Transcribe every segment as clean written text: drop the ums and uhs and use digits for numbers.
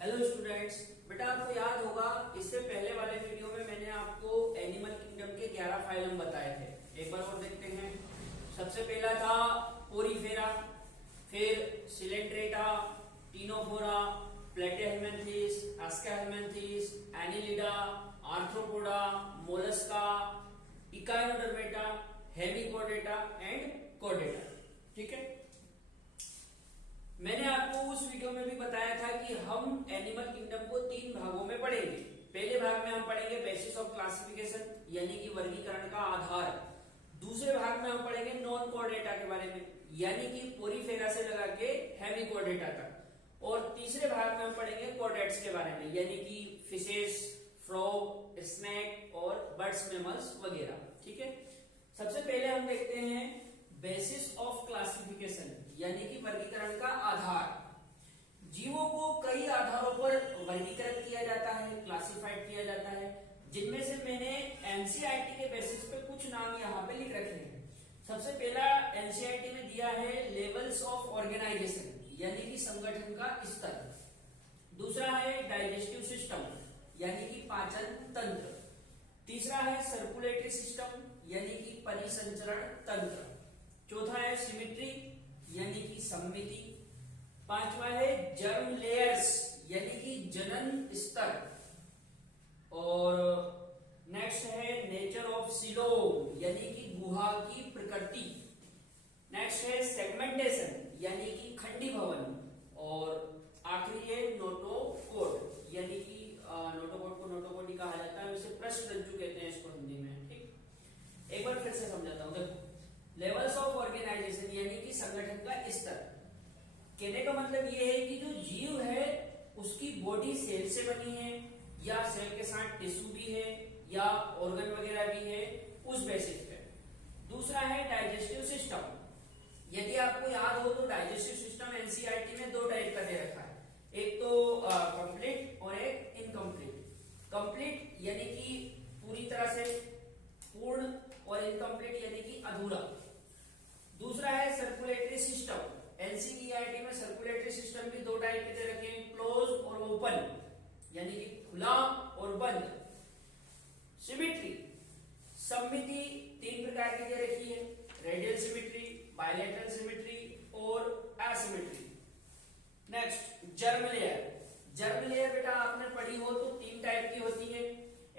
Hello students, बेटा आपको याद होगा इससे पहले वाले वीडियो में मैंने आपको एनिमल किंगडम के 11 फाइलम बताए थे। एक बार और देखते हैं। सबसे पहला था पोरीफेरा, फिर Coelenterata, Ctenophora, Platyhelminthes, Aschelminthes, Annelida, Arthropoda, Mollusca, Echinodermata, Hemichordata and कोडेटा। ठीक है, मैंने आपको उस वीडियो में भी बताया था कि हम एनिमल किंगडम को 3 भागों में पढ़ेंगे। पहले भाग में हम पढ़ेंगे बेसिस ऑफ क्लासिफिकेशन यानी कि वर्गीकरण का आधार। दूसरे भाग में हम पढ़ेंगे नॉन कोर्डेटा के बारे में यानी कि पोरीफेरा से लगा के हेमिकोडेटा तक। और तीसरे भाग में हम पढ़ेंगे कोर्डेट्स के बारे में यानी कि फिशेस, फ्रॉग, स्नेक और बर्ड्स, मैमल्स वगैरह। ठीक है, सबसे पहले हम देखते हैं बेसिस ऑफ क्लासिफिकेशन यानी कि वर्गीकरण का आधार। जीवों को कई आधारों पर वर्गीकृत किया जाता है, क्लासिफाइड किया जाता है, जिनमें से मैंने एनसीईआरटी के बेसिस पे कुछ नाम यहाँ पे लिख रखे हैं। सबसे पहला एनसीईआरटी में दिया है लेवल्स ऑफ ऑर्गेनाइजेशन यानी कि संगठन का स्तर। दूसरा है डाइजेस्टिव सिस्टम यानी कि पाचन तंत्र। तीसरा है सर्कुलेटरी सिस्टम यानी कि परिसंचरण तंत्र। चौथा है सिमिट्री यानी कि सममिति। पांचवा है जर्म लेयर्स यानी कि जनन स्तर। और नेक्स्ट है नेचर ऑफ सीलोम यानी कि गुहा की प्रकृति। नेक्स्ट है सेगमेंटेशन यानी कि खंडी भवन। और आखिरी है नोटोकोड यानी कि नोटोकोड को नोटोकोडी कहा जाता है, उसे पृष्ठ रज्जु कहते हैं इसको हिंदी में। ठीक, एक बार फिर से समझाता हूं। देखो, लेवल्स ऑफ ऑर्गेनाइजेशन यानी कि संगठन का स्तर। कहने का मतलब यह है कि जो जीव है उसकी बॉडी सेल से बनी है या सेल के साथ टिश्यू भी है या ऑर्गन वगैरह भी है, उस बेसिस पे। दूसरा है डाइजेस्टिव सिस्टम। यदि आपको याद हो तो डाइजेस्टिव सिस्टम एनसीईआरटी में 2 टाइप का दे रखा है, एक तो कंप्लीट और एक इनकम्प्लीट। कंप्लीट यानी कि पूरी तरह से पूर्ण और इनकम्प्लीट यानी कि अधूरा। दूसरा है सर्कुलेटरी सिस्टम। एनसीईआरटी में सर्कुलेटरी सिस्टम भी 2 टाइप के दे रखे हैं, क्लोज और ओपन यानी कि खुला और बंद। सिमिट्री, सममिति 3 प्रकार की दे रखी है, रेडियल सिमिट्री, बायलैटरल सिमिट्री और asymmetry. Next germ layer. Germ layer बेटा आपने पढ़ी हो तो 3 टाइप की होती है,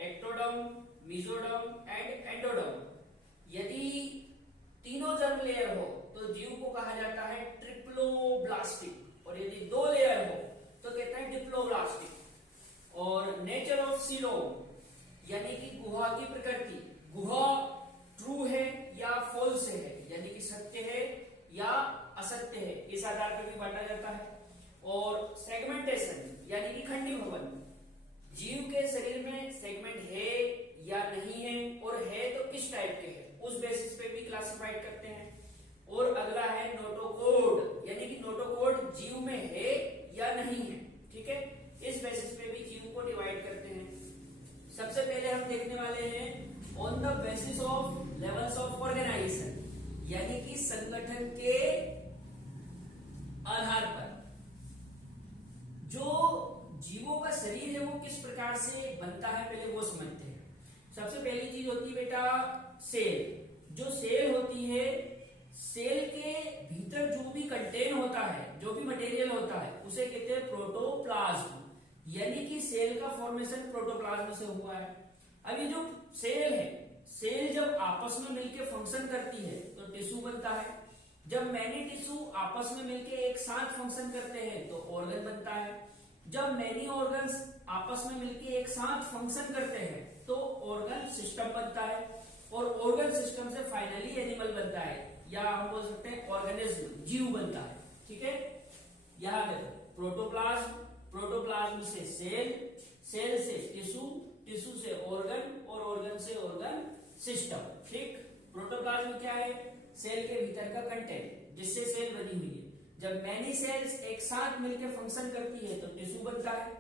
एक्टोडर्म, मेसोडर्म एंड एंडोडर्म। यदि तीनों जर्म लेयर हो तो जीव को कहा जाता है ट्रिप्लोब्लास्टिक, और यदि 2 लेयर हो तो कहते हैं डिप्लोब्लास्टिक। और नेचर ऑफ सीलोम यानी कि गुहा की प्रकृति, गुहा ट्रू है या फॉल्स है यानी कि सत्य है या असत्य है, इस आधार पर भी बांटा जाता है। और सेगमेंटेशन यानी कि खंडी भवन, जीव के शरीर में सेगमेंट है या नहीं है, और है तो किस टाइप के है, उस बेसिस पे भी क्लासिफाइड करते हैं। और अगला है नोटोकोड यानी कि नोटोकोड जीव में है या नहीं है। ठीक है, इस बेसिस पे भी जीव को डिवाइड करते हैं। सबसे पहले हम देखने वाले हैं on the basis of levels of organization यानी कि संगठन के आधार पर जो जीवों का शरीर है वो किस प्रकार से बनता है, पहले वो समझते हैं। सबसे पहली चीज होती है बेटा सेल। जो सेल होती है, सेल के भीतर जो भी कंटेन होता है, जो भी मटेरियल होता है, उसे कहते हैं प्रोटोप्लाज्म यानी कि सेल का फॉर्मेशन प्रोटोप्लाज्म से हुआ है। अब ये जो सेल है, सेल जब आपस में मिलकर फंक्शन करती है तो टिश्यू बनता है। जब मैनी टिश्यू आपस में मिलकर एक साथ फंक्शन करते हैं तो ऑर्गन बनता है। जब मैनी ऑर्गन्स आपस में मिलकर एक साथ फंक्शन करते हैं तो ऑर्गन सिस्टम बनता है, और ऑर्गन सिस्टम से फाइनली एनिमल बनता है, या हम बोल सकते हैं ऑर्गेनिज्म, जीव बनता है। ठीक है, यहां पे प्रोटोप्लाज्म, प्रोटोप्लाज्म से सेल, सेल से टिश्यू, टिश्यू से ऑर्गन और ऑर्गन से ऑर्गन सिस्टम। ठीक, प्रोटोप्लाज्म क्या है? सेल के भीतर का कंटेंट जिससे सेल बनी हुई है। जब मैनी सेल्स एक साथ मिलकर फंक्शन करती है तो टिश्यू बनता है।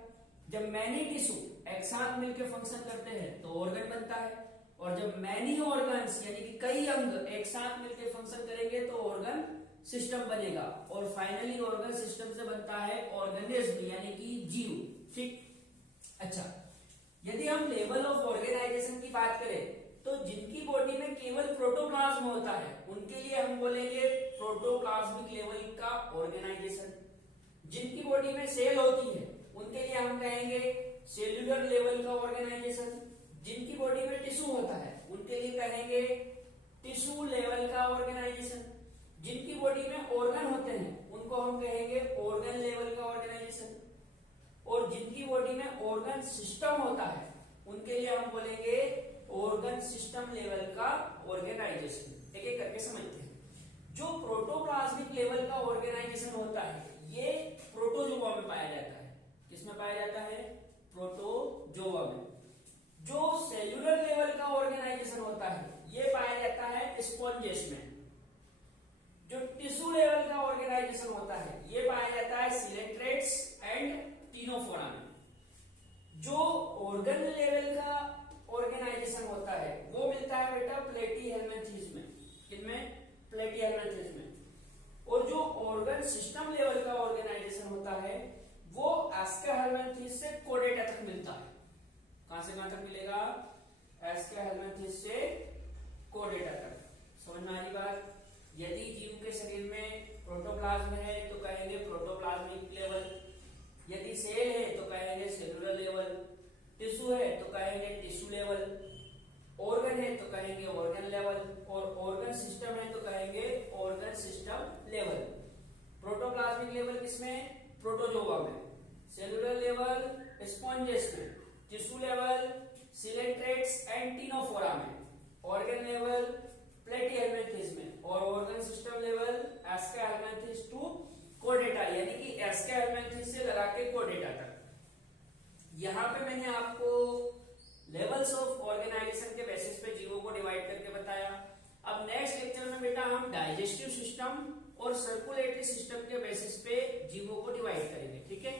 जब मैनी टिश्यू एक साथ मिलकर फंक्शन करते हैं तो ऑर्गन बनता है। और जब मैनी ऑर्गन्स यानी कि कई अंग एक साथ मिलकर फंक्शन करेंगे तो ऑर्गन सिस्टम बनेगा। और फाइनली ऑर्गन सिस्टम से बनता है ऑर्गेनिज्म यानी कि जीव। ठीक। अच्छा, यदि हम लेवल ऑफ ऑर्गेनाइजेशन की बात करें तो जिनकी बॉडी में केवल प्रोटोप्लाज्म होता है उनके लिए हम बोलेंगे प्रोटोप्लाज्मिक लेवल का ऑर्गेनाइजेशन। जिनकी बॉडी में सेल होती है उनके लिए हम कहेंगे सेल्यूलर लेवल का ऑर्गेनाइजेशन। जिनकी बॉडी में टिश्यू होता है उनके लिए कहेंगे टिश्यू लेवल का ऑर्गेनाइजेशन। जिनकी बॉडी में ऑर्गन होते हैं उनको हम कहेंगे ऑर्गन लेवल का ऑर्गेनाइजेशन। और जिनकी बॉडी में ऑर्गन सिस्टम होता है उनके लिए हम बोलेंगे ऑर्गन सिस्टम लेवल का ऑर्गेनाइजेशन। एक एक करके समझते हैं। जो प्रोटोप्लाज्मिक लेवल का ऑर्गेनाइजेशन होता है ये प्रोटोजोआ में पाया जाता है। किसमें पाया जाता है? प्रोटोजोआ में। जो सेल्यूलर लेवल का ऑर्गेनाइजेशन होता है ये पाया जाता है स्पॉन्जेस में। जो टिश्यू लेवल का ऑर्गेनाइजेशन होता है ये पाया जाता है सिलेंट्रेट्स एंड टिनोफोरा में। जो ऑर्गन लेवल का ऑर्गेनाइजेशन होता है वो मिलता है बेटा प्लेटीहेल्मिन्थेस में। किनमें? प्लेटीहेल्मिन्थेस में। और जो ऑर्गन सिस्टम लेवल का ऑर्गेनाइजेशन होता है वो एस्केहेल्मिन्थेस से कोडेटा तक मिलता है। कहां से कहां तक मिलेगा? एस्केहेल्मिन्थेस से कोडेटा तक। समझ में आ रही बात? यदि जीव के शरीर में प्रोटोप्लाज्म है तो कहेंगे प्रोटोप्लाज्मिक लेवल। यदि सेल है तो कहेंगे सेलुलर लेवल। टिश्यू है तो कहेंगे टिश्यू लेवल। ऑर्गन है तो कहेंगे ऑर्गन लेवल। और ऑर्गन सिस्टम है तो कहेंगे organ system level. Protoplasmic level किसमें? प्रोटोजोआ में। सेलुलर लेवल स्पॉन्जेस में। Tissue level coelenterates and Ctenophora में। ऑर्गन लेवल प्लेटीहेल्मिन्थेस में। और ऑर्गन सिस्टम लेवल एस्केहेल्मिन्थेस टू कोडेटा, यानी कि एस्केहेल्मिन्थेस से लगा के कोडेटा तक। यहां पे मैंने आपको लेवल्स ऑफ ऑर्गेनाइजेशन के बेसिस पे जीवों को डिवाइड करके बताया। अब नेक्स्ट लेक्चर में बेटा हम डाइजेस्टिव सिस्टम और सर्कुलेटरी सिस्टम के बेसिस पे जीवों को डिवाइड करेंगे। ठीक है।